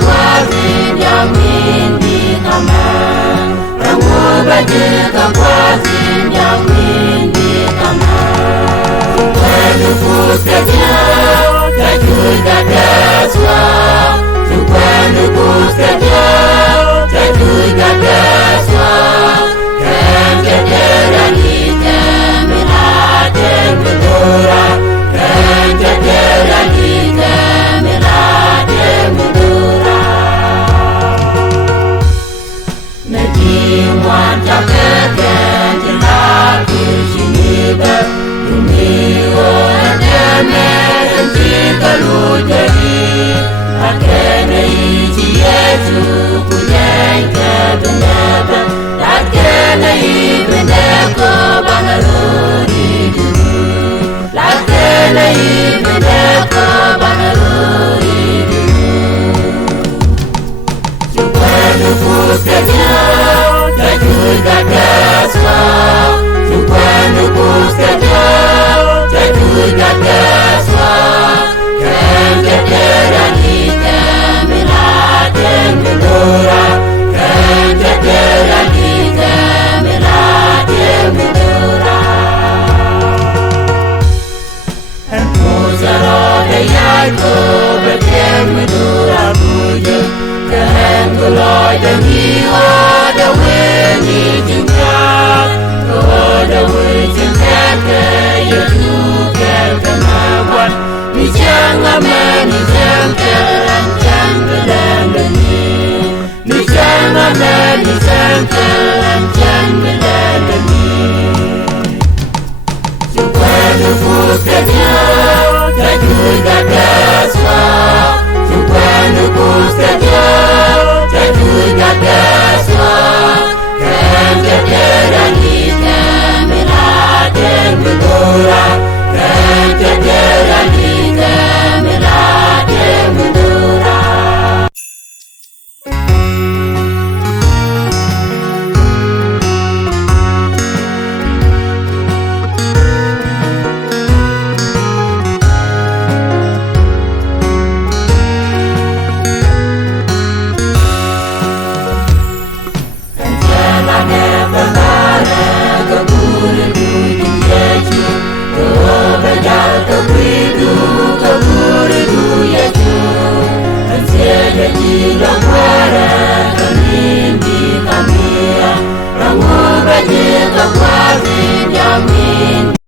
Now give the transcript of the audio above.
kwazin yamin di kamar Rangu baju kwazin yamin di kamar Tukwenu kuskatnya Tajui gadaswa Tukwenu kuskatnya Tajui gadaswa Kenjaderani kemirate mudura Kenjaderani kemirate mudura Najiwan jakeke jelaki shiniba Dumiyo ademe Jika lu jadi Akene iji yetu Kunyai kebeneba Lakene ibendeko Bangaruri dulu Lakene ibendeko Bangaruri dulu Sukwenu kuskatnya Tajui gadaswa Sukwenu kuskatnya Tajui gadaswa Kenjaderani kemirate mudura Kenjaderani kemirate mudura Musarode yaiko betem mudura bujo Kehenguloy dengiwa daweni jingkat Kodawi jingkat keyetu kekemawan Nijangame nijangkelan belendeni Nijangame nijangkelan belendeni Sukwenu kuskatnya Tajui gadaswa Sukwenu kuskatnya Tajui gadaswa Kenjaderani kemirate mudura Kenjaderani kemirate mudura Kenjalane pembare keburu dudin yeju Kebejal kebidu keburu yeju Kensiaja jilang wara kami